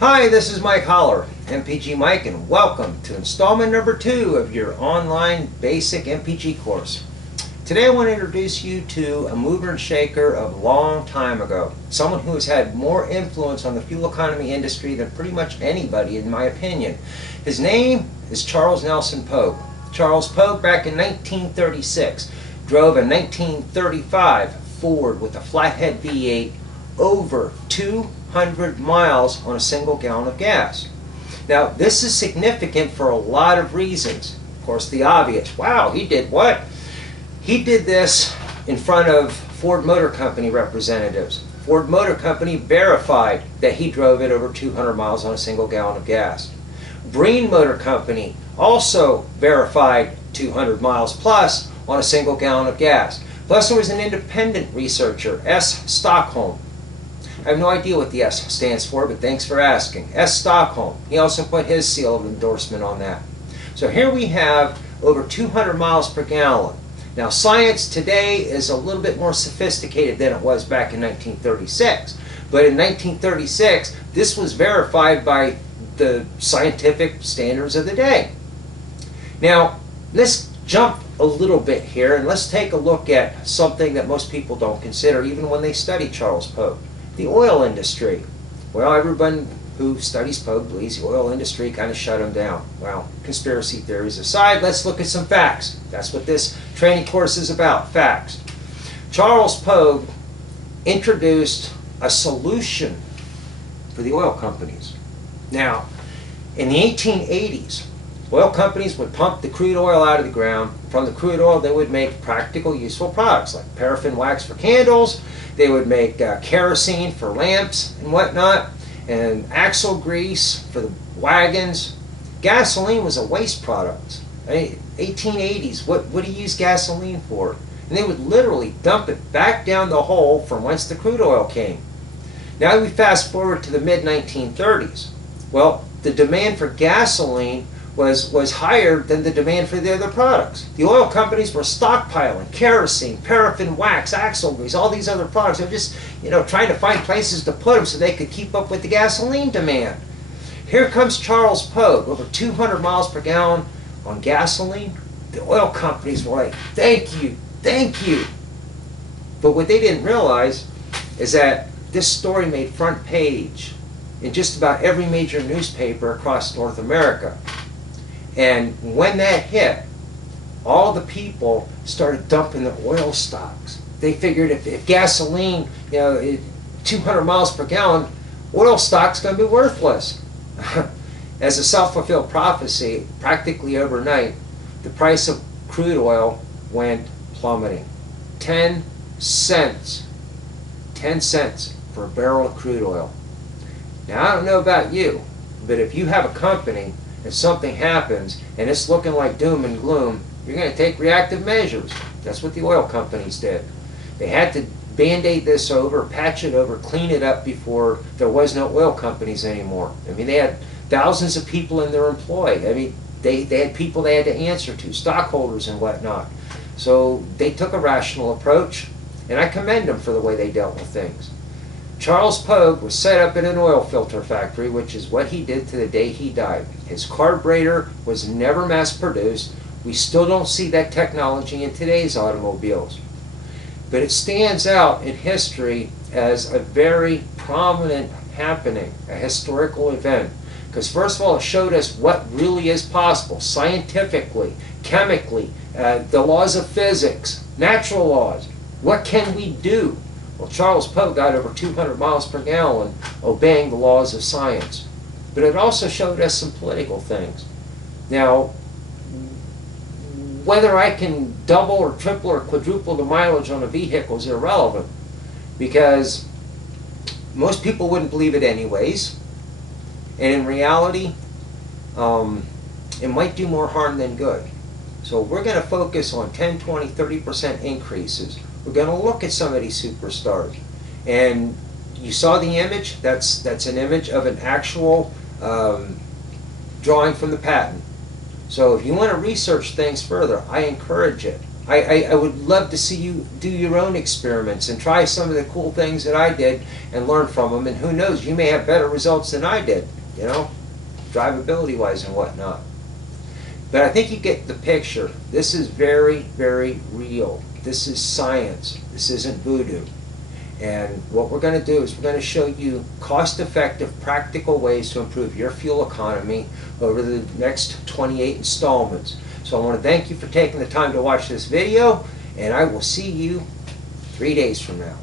Hi, this is Mike Holler, MPG Mike, and welcome to installment number 2 of your online basic MPG course. Today I want to introduce you to a mover and shaker of a long time ago, someone who has had more influence on the fuel economy industry than pretty much anybody in my opinion. His name is Charles Nelson Pogue. Charles Pogue, back in 1936, drove a 1935 Ford with a flathead V8 over 200 miles on a single gallon of gas. Now, this is significant for a lot of reasons. Of course, the obvious. Wow, he did what? He did this in front of Ford Motor Company representatives. Ford Motor Company verified that he drove it over 200 miles on a single gallon of gas. Breen Motor Company also verified 200 miles plus on a single gallon of gas. Plus, there was an independent researcher, S. Stockholm. I have no idea what the S stands for, but thanks for asking. S. Stockholm. He also put his seal of endorsement on that. So here we have over 200 miles per gallon. Now, science today is a little bit more sophisticated than it was back in 1936. But in 1936, this was verified by the scientific standards of the day. Now, let's jump a little bit here and let's take a look at something that most people don't consider even when they study Charles Pogue. The oil industry. Well, everyone who studies Pogue believes the oil industry kind of shut him down. Well, conspiracy theories aside, let's look at some facts. That's what this training course is about, facts. Charles Pogue introduced a solution for the oil companies. Now, in the 1880s, oil companies would pump the crude oil out of the ground. From the crude oil, they would make practical, useful products like paraffin wax for candles. They would make kerosene for lamps and whatnot, and axle grease for the wagons. Gasoline was a waste product. 1880s, what do you use gasoline for? And they would literally dump it back down the hole from whence the crude oil came. Now we fast forward to the mid-1930s. Well, the demand for gasoline was higher than the demand for the other products. The oil companies were stockpiling kerosene, paraffin wax, axle grease, all these other products. They were just, trying to find places to put them so they could keep up with the gasoline demand. Here comes Charles Pogue, over 200 miles per gallon on gasoline. The oil companies were like, thank you, thank you. But what they didn't realize is that this story made front page in just about every major newspaper across North America. And when that hit, all the people started dumping their oil stocks. They figured if gasoline, 200 miles per gallon, oil stock's going to be worthless. As a self-fulfilled prophecy, practically overnight, the price of crude oil went plummeting. 10 cents. 10 cents for a barrel of crude oil. Now, I don't know about you, but if you have a company and something happens and it's looking like doom and gloom, you're going to take reactive measures. That's what the oil companies did. They had to band-aid this over, patch it over, clean it up before there was no oil companies anymore. I mean, they had thousands of people in their employ. I mean, they had people they had to answer to, stockholders and whatnot. So they took a rational approach, and I commend them for the way they dealt with things. Charles Pogue was set up in an oil filter factory, which is what he did to the day he died. His carburetor was never mass-produced. We still don't see that technology in today's automobiles. But it stands out in history as a very prominent happening, a historical event. Because first of all, it showed us what really is possible, scientifically, chemically, the laws of physics, natural laws. What can we do? Well, Charles Pogue got over 200 miles per gallon obeying the laws of science. But it also showed us some political things. Now, whether I can double or triple or quadruple the mileage on a vehicle is irrelevant, because most people wouldn't believe it anyways. And in reality, it might do more harm than good. So we're going to focus on 10, 20, 30% increases. We're going to look at some of these superstars. And you saw the image. That's an image of an actual drawing from the patent. So if you want to research things further, I encourage it. I would love to see you do your own experiments and try some of the cool things that I did and learn from them. And who knows, you may have better results than I did, you know, drivability wise and whatnot. But I think you get the picture. This is very, very real. This is science. This isn't voodoo. And what we're going to do is we're going to show you cost-effective, practical ways to improve your fuel economy over the next 28 installments. So I want to thank you for taking the time to watch this video, and I will see you 3 days from now.